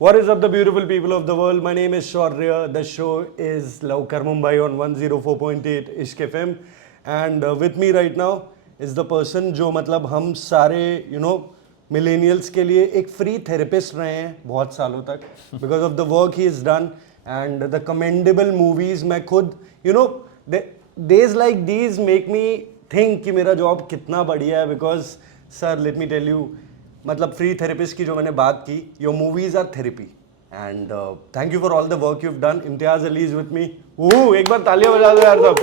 What is up, the beautiful people of the world? My name is Shaurya. The show is Laukar Mumbai on 104.8 Ishq FM. And with me right now is the person जो मतलब हम सारे millennials के लिए एक free therapist रहे हैं बहुत सालों तक because of the work he has done and the commendable movies. मैं खुद days like these make me think कि मेरा job कितना बढ़िया है because sir, let me tell you, मतलब फ्री थेरेपिस्ट की जो मैंने बात की, your movies are therapy and thank you for all the work you have done. Imtiaz Ali is with me. एक बार तालियां बजा दो यार सब.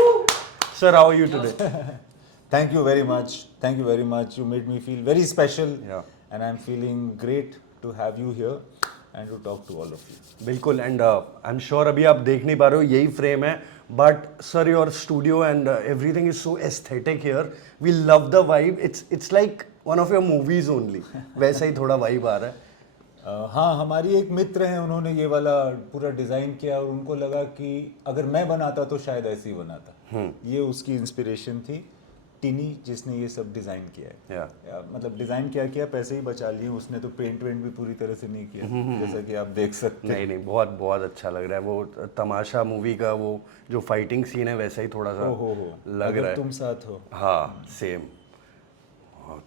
Sir, how are you today? Thank you very much. Thank you very much. You made me feel very special. Yeah. And I'm feeling great to have you here and to talk to all of you. बिल्कुल. And I am sure अभी आप देख नहीं पा रहे हो, यही frame है, but sir your studio and everything is so aesthetic here. We love the vibe. It's like one of your movies only. वैसा ही थोड़ा वाइब आ रहा है. हाँ, हमारी एक मित्र हैं, उन्होंने ये वाला पूरा डिज़ाइन किया और उनको लगा कि अगर मैं बनाता तो शायद ऐसे ही बनाता. ये उसकी इंस्पिरेशन थी. टिनी जिसने ये सब डिज़ाइन किया है. मतलब डिज़ाइन किया पैसे ही बचा लिए उसने, तो पेंट वेंट भी पूरी तरह से नहीं किया जैसा कि आप देख सकते हैं. नहीं, बहुत बहुत अच्छा लग रहा है. वो तमाशा मूवी का वो जो फाइटिंग सीन है वैसा ही थोड़ा सा लग रहा है. तुम साथ हो. हाँ, सेम.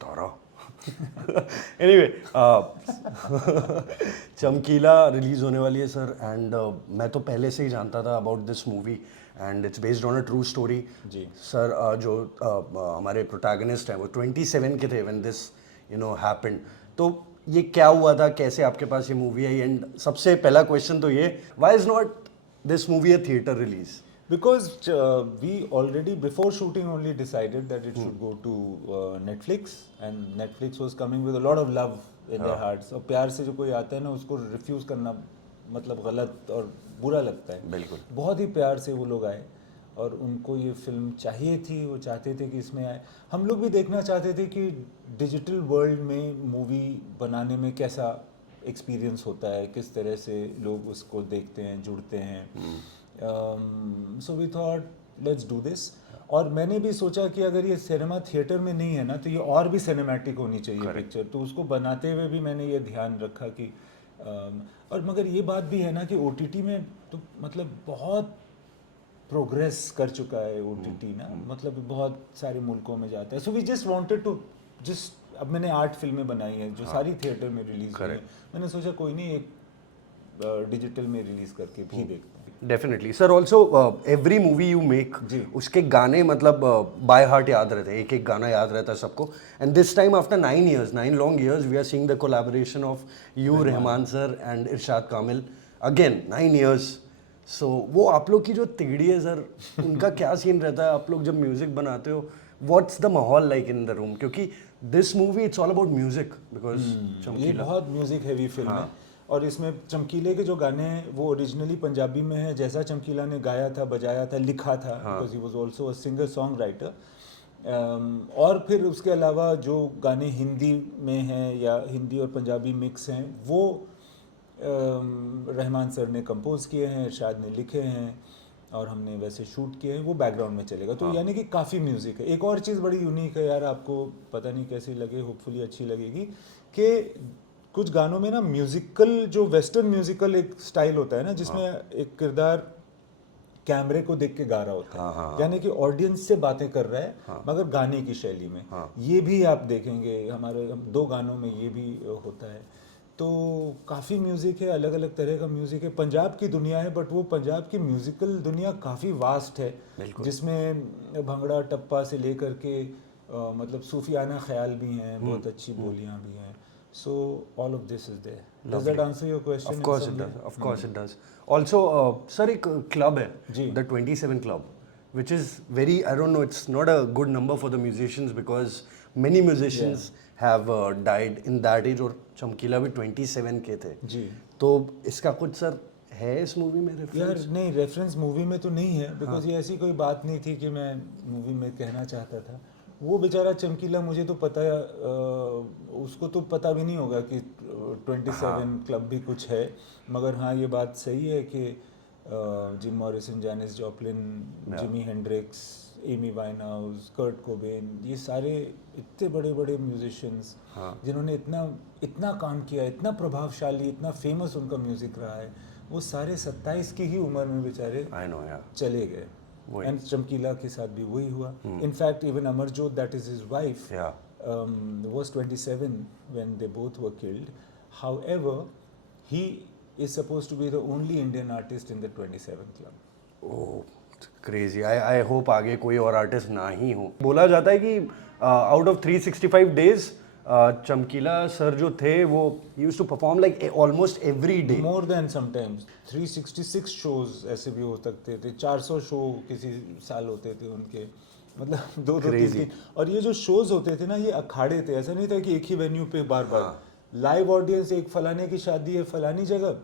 तारा. एनीवे, चमकीला रिलीज होने वाली है सर. एंड मैं तो पहले से ही जानता था about this movie and it's based on a true story. जी सर, जो हमारे प्रोटैगनिस्ट हैं वो 27 के थे व्हेन दिस हैपेंड. तो ये क्या हुआ था, कैसे आपके पास ये मूवी आई? एंड सबसे पहला क्वेश्चन तो ये, why is not this movie a theatre release? Because we already before shooting only decided that it should go to Netflix, and Netflix was coming with a lot of love in their hearts. और प्यार से जो कोई आता है ना उसको refuse करना मतलब गलत और बुरा लगता है. बिल्कुल. बहुत ही प्यार से वो लोग आए और उनको ये फिल्म चाहिए थी. वो चाहते थे कि इसमें आए. हम लोग भी देखना चाहते थे कि डिजिटल वर्ल्ड में मूवी बनाने में कैसा एक्सपीरियंस होता है, किस तरह से लोग उसको देखते हैं, जुड़ते हैं. So we thought let's do this. और मैंने भी सोचा कि अगर ये सिनेमा थिएटर में नहीं है ना तो ये और भी सिनेमैटिक होनी चाहिए पिक्चर. तो उसको बनाते हुए भी मैंने ये ध्यान रखा कि और मगर ये बात भी है ना कि OTT में तो मतलब बहुत प्रोग्रेस कर चुका है OTT ना. मतलब बहुत सारे मुल्कों में जाता है. So we just wanted to just, अब मैंने 8 फिल्में बनाई हैं जो सारी थिएटर में रिलीज हुई हैं. मैंने सोचा कोई नहीं, एक डिजिटल में रिलीज करके भी देखते हैं. Definitely sir. Also every movie you make, उसके गाने मतलब बाय हार्ट याद रहते हैं. एक एक गाना याद रहता है सबको. And this time after 9 long years we are seeing the collaboration of you, Rahman sir and Irshad Kamil. Again 9 years. So वो आप लोग की जो तिगड़ी है सर, उनका क्या सीन रहता है आप लोग जब म्यूजिक बनाते हो? व्हाट्स द माहौल लाइक इन द रूम? क्योंकि this movie it's all about music because ये बहुत म्यूजिक हैवी फिल्म है. और इसमें चमकीले के जो गाने हैं वो ओरिजिनली पंजाबी में है, जैसा चमकीला ने गाया था, बजाया था, लिखा था, because he was also a singer song writer. और फिर उसके अलावा जो गाने हिंदी में हैं या हिंदी और पंजाबी मिक्स हैं वो रहमान सर ने कंपोज किए हैं, इरशाद ने लिखे हैं और हमने वैसे शूट किए हैं. वो बैकग्राउंड में चलेगा. तो यानी कि काफ़ी म्यूज़िक है. एक और चीज़ बड़ी यूनिक है यार, आपको पता नहीं कैसी लगे, होपफुली अच्छी लगेगी, कि कुछ गानों में ना म्यूजिकल, जो वेस्टर्न म्यूजिकल एक स्टाइल होता है ना जिसमें एक किरदार कैमरे को देख के गा रहा होता है, यानी कि ऑडियंस से बातें कर रहा है मगर गाने की शैली में. ये भी आप देखेंगे हमारे 2 गानों में ये भी होता है. तो काफ़ी म्यूज़िक है, अलग अलग तरह का म्यूज़िक है. पंजाब की दुनिया है बट वो पंजाब की म्यूज़िकल दुनिया काफ़ी वास्ट है, जिसमें भंगड़ा टप्पा से लेकर के मतलब सूफियाना ख्याल भी हैं, बहुत अच्छी बोलियाँ भी हैं. So all of this is there. Does that answer your question? Of course it does. Of course it does. Also, sir, एक club है, the 27 Club, which is very, I don't know, it's not a good number for the musicians because many musicians have died in that age. और चमकीला भी 27 के थे. जी. तो इसका कुछ सर है इस मूवी में रेफरेंस? यार नहीं, रेफरेंस मूवी में तो नहीं है बिकॉज ये ऐसी कोई बात नहीं थी कि मैं मूवी में कहना चाहता था. वो बेचारा चमकीला, मुझे तो पता है, उसको तो पता भी नहीं होगा कि 27 क्लब भी कुछ है. मगर हाँ, ये बात सही है कि Jim Morrison, Janis Joplin, Jimi Hendrix, Amy Winehouse, Kurt Cobain, ये सारे इतने बड़े बड़े म्यूजिशियंस जिन्होंने इतना इतना काम किया, इतना प्रभावशाली, इतना फेमस उनका म्यूजिक रहा है, वो सारे 27 की ही उम्र में बेचारे आई नो यार चले गए. वही. एंड चमकीला के साथ भी वही हुआ. In fact even Amarjot, that is his wife, was 27 when they both were killed. However, he is supposed to be the only Indian artist in the 27 club. Oh crazy. I hope आगे कोई और आर्टिस्ट ना ही हो. बोला जाता है कि out of 365 days Chamkila sir जो थे वो used to perform like almost every day. More than sometimes 366 shows ऐसे भी हो सकते थे. 400 शो किसी साल होते थे उनके, मतलब दो Crazy. तीन. और ये जो शोज होते थे ना, ये अखाड़े थे. ऐसा नहीं था कि एक ही वेन्यू पे बार बार लाइव ऑडियंस. एक फलाने की शादी है फलानी जगह,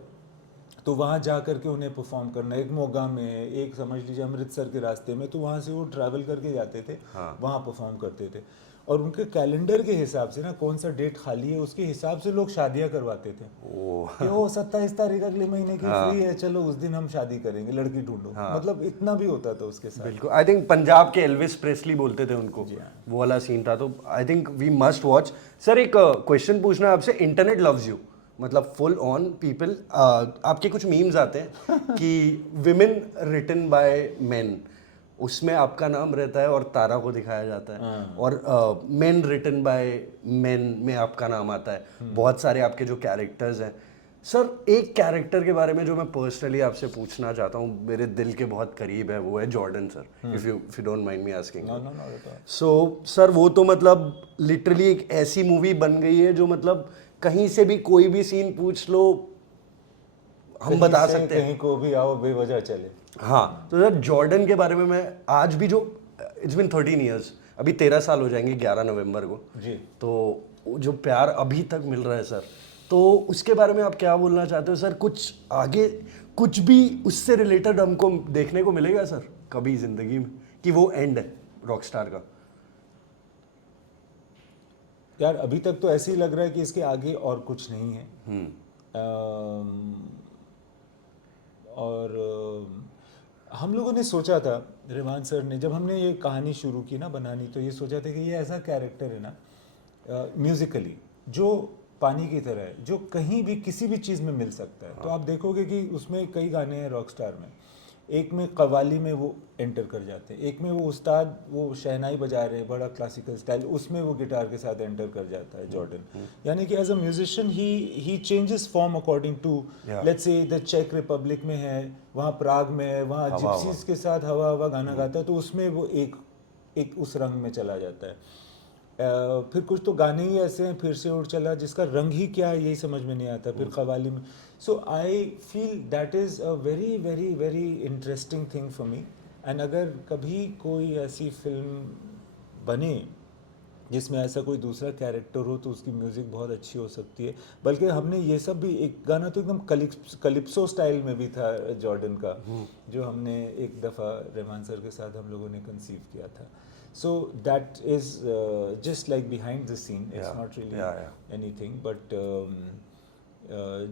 तो वहाँ जा करके उन्हें परफॉर्म करना. एक मोगा में, एक समझ लीजिए अमृतसर के रास्ते में, तो वहाँ से वो ट्रैवल करके जाते थे, वहाँ परफॉर्म करते थे. और उनके कैलेंडर के हिसाब से ना, कौन सा डेट खाली है उसके हिसाब से लोग शादियाँ करवाते थे. कि वो 27 तारीख अगले महीने की फ्री है, चलो उस दिन हम शादी करेंगे, लड़की ढूंढो. मतलब इतना भी होता था उसके साथ. बिल्कुल. आई थिंक पंजाब के एल्विस प्रेस्ली बोलते थे उनको, वो वाला सीन था. तो I think we must watch. Sir एक क्वेश्चन पूछना है आपसे. इंटरनेट लव्स यू, मतलब फुल ऑन पीपल. आपके कुछ मीम्स आते हैं कि विमेन रिटन बाय मेन, उसमें आपका नाम रहता है और तारा को दिखाया जाता है. और मेन रिटन बाय मेन में आपका नाम आता है. बहुत सारे आपके जो कैरेक्टर्स हैं. सर एक कैरेक्टर के बारे में जो मैं पर्सनली आपसे पूछना चाहता हूँ, मेरे दिल के बहुत करीब है, वो है Jordan sir. If you don't mind me asking. So sir वो तो मतलब लिटरली एक ऐसी मूवी बन गई है जो मतलब कहीं से भी कोई भी सीन पूछ लो हम बता सकते हैं, कहीं को भी आओ बेवजह चले. हाँ. तो सर जॉर्डन के बारे में मैं आज भी जो, इट्स बिन 13 ईयर्स, अभी 13 साल हो जाएंगे 11 नवंबर को जी. तो जो प्यार अभी तक मिल रहा है सर, तो उसके बारे में आप क्या बोलना चाहते हो सर? कुछ आगे कुछ भी उससे रिलेटेड हमको देखने को मिलेगा सर कभी जिंदगी में, कि वो एंड है रॉकस्टार का? यार अभी तक तो ऐसे ही लग रहा है कि इसके आगे और कुछ नहीं है. और हम लोगों ने सोचा था, रेवान सर ने, जब हमने ये कहानी शुरू की ना बनानी, तो ये सोचा था कि ये ऐसा कैरेक्टर है ना म्यूजिकली जो पानी की तरह है, जो कहीं भी किसी भी चीज़ में मिल सकता है. तो आप देखोगे कि उसमें कई गाने हैं रॉकस्टार में. एक में कव्वाली में वो एंटर कर जाते हैं, एक में वो उस्ताद वो शहनाई बजा रहे हैं, बड़ा क्लासिकल स्टाइल, उसमें वो गिटार के साथ एंटर कर जाता है जॉर्डन. यानी कि एज अ म्यूजिशियन ही changes form according to, let's say the चेक रिपब्लिक में है, वहाँ प्राग में है, वहाँ जिप्सीज के साथ हवा हवा गाना गाता है, तो उसमें वो एक उस रंग में चला जाता है. फिर कुछ तो गाने ही ऐसे हैं, फिर से उड़ चला, जिसका रंग ही क्या है यही समझ में नहीं आता. फिर कव्वाली में. So I feel that is a very very very interesting thing for me. And अगर कभी कोई ऐसी फिल्म बने जिसमें ऐसा कोई दूसरा कैरेक्टर हो, तो उसकी म्यूज़िक बहुत अच्छी हो सकती है. बल्कि हमने ये सब भी, एक गाना तो एकदम कलिप्सो स्टाइल में भी था जॉर्डन का, जो हमने एक दफ़ा रहमान सर के साथ हम लोगों ने कंसीव किया था. So that is just like behind the scene. It's not really anything. But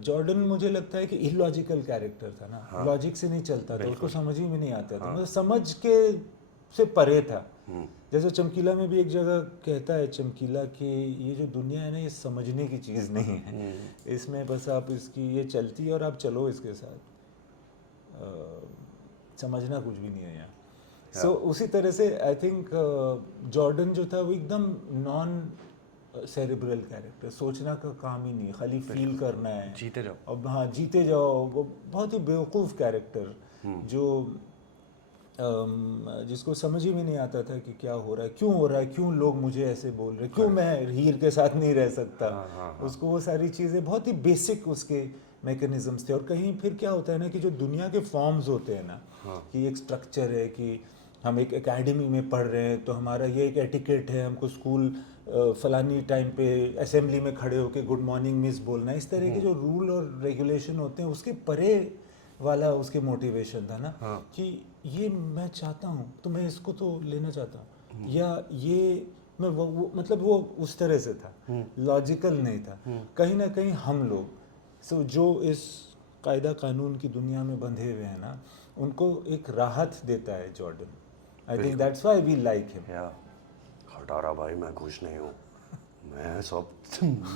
Jordan मुझे लगता है कि इलॉजिकल कैरेक्टर था ना. लॉजिक से नहीं चलता था, उसको समझ ही में नहीं आता था. मतलब समझ के से परे था. जैसे चमकीला में भी एक जगह कहता है चमकीला कि ये जो दुनिया है ना, ये समझने की चीज़ नहीं है. इसमें बस आप इसकी ये चलती है और आप चलो इसके साथ. समझना कुछ भी नहीं है यहाँ. सो उसी तरह से आई थिंक जॉर्डन जो था वो एकदम नॉन सेरिब्रल कैरेक्टर. सोचना का काम ही नहीं, खाली फील करना है, जीते जाओ. अब हाँ जीते जाओ. वो बहुत ही बेवकूफ़ कैरेक्टर जो जिसको समझ ही में नहीं आता था कि क्या हो रहा है, क्यों हो रहा है, क्यों लोग मुझे ऐसे बोल रहे, क्यों मैं हीर के साथ नहीं रह सकता. उसको वो सारी चीज़ें बहुत ही बेसिक उसके मैकेनिज्म्स थे. और कहीं फिर क्या होता है ना कि जो दुनिया के फॉर्म्स होते हैं ना, कि एक स्ट्रक्चर है कि हम एक एकेडमी में पढ़ रहे हैं तो हमारा ये एक एटिकेट है, हमको स्कूल फलानी टाइम पे असेंबली में खड़े होकर गुड मॉर्निंग मिस बोलना. इस तरह के जो रूल और रेगुलेशन होते हैं, उसके परे वाला उसके मोटिवेशन था ना. कि ये मैं चाहता हूँ तो मैं इसको तो लेना चाहता हूँ, या ये मैं वो मतलब वो उस तरह से था, लॉजिकल नहीं था. कहीं ना कहीं हम लोग जो इस कायदा कानून की दुनिया में बंधे हुए हैं ना, उनको एक राहत देता है Jordan. I think that's why we like him. या खटारा भाई मैं खुश नहीं हूँ, मैं सब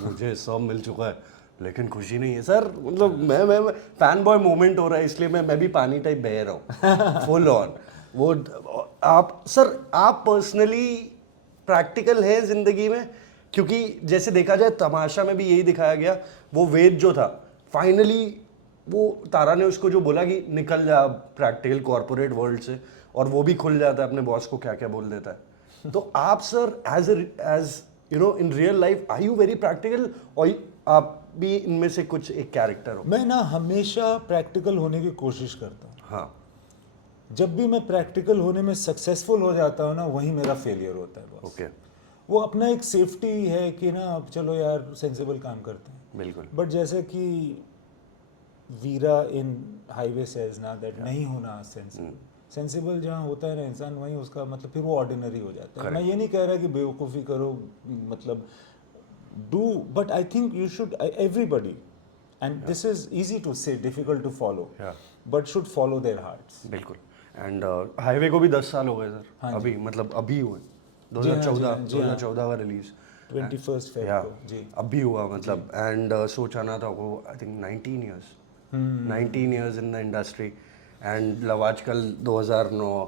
मुझे सब मिल चुका है लेकिन खुशी नहीं है सर। मतलब मैं फैन बॉय मोमेंट हो रहा है इसलिए मैं भी पानी टाइप बह रहा हूँ फुल ऑन। वो आप सर आप पर्सनली प्रैक्टिकल है जिंदगी में, क्योंकि जैसे देखा जाए तमाशा में भी यही दिखाया गया, वो वेद जो था फाइनली वो तारा ने उसको जो बोला कि निकल जा प्रैक्टिकल कॉर्पोरेट वर्ल्ड से, और वो भी खुल जाता है अपने बॉस को क्या क्या बोल देता है। तो आप sir as you know in real life are you very practical, और आप भी इनमें से कुछ एक कैरेक्टर हो? मैं ना हमेशा प्रैक्टिकल होने की कोशिश करता हूँ। हाँ जब भी मैं प्रैक्टिकल होने में सक्सेसफुल हो जाता हूँ ना, वही मेरा फेलियर होता है बस। ओके वो अपना एक सेफ्टी है कि ना अब चलो यार सेंसिबल काम करते हैं। बिल्कुल। बट जैसे कि वीरा इन हाईवे सेज ना दैट नहीं होना सेंसिबल। सेंसिबल जहाँ होता है ना इंसान, वहीं उसका मतलब फिर वो ऑर्डिनरी हो जाता है। मैं ये नहीं कह रहा कि बेवकूफ़ी करो, मतलब do, but I think you should everybody, and this is easy to say, difficult to follow, but should follow their hearts. बिल्कुल। एंड हाईवे को भी 10 साल हो गए सर। हाँ जी। अभी मतलब अभी हुए जी हाँ, 2014 का रिलीज 21 फेब या को जी। अभी हुआ मतलब। एंड सोचा ना था वो I think 19 years 19 years in the industry, and love आजकल 2009,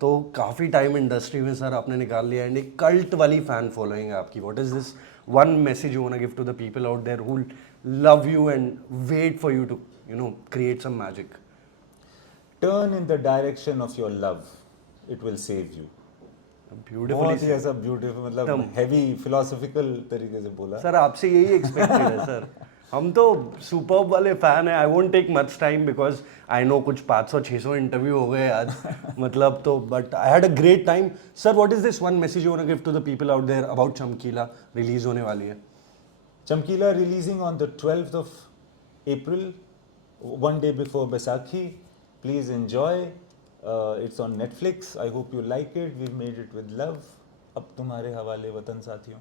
तो काफ़ी टाइम इंडस्ट्री में सर आपने निकाल लिया, एंड एक कल्ट वाली फैन फॉलोइंग है आपकी। What is this one message you want to give to the people out there who love you and wait for you to you know create some magic? Turn in the direction of your love, it will save you. बहुत ही ऐसा beautiful, मतलब heavy philosophical तरीके से बोला sir. आपसे यही expected है सर। हम तो सुपर्ब वाले फैन हैं। I won't take much time because I know कुछ 500-600 इंटरव्यू हो गए आज मतलब तो, but I had a great time sir. What is this one message you want to give to the people out there about Chamkila release होने वाली है? Chamkila releasing on the 12th of April, one day before Baisakhi. Please enjoy. It's on Netflix. I hope you like it. We've made it with love. अब तुम्हारे हवाले वतन साथियों।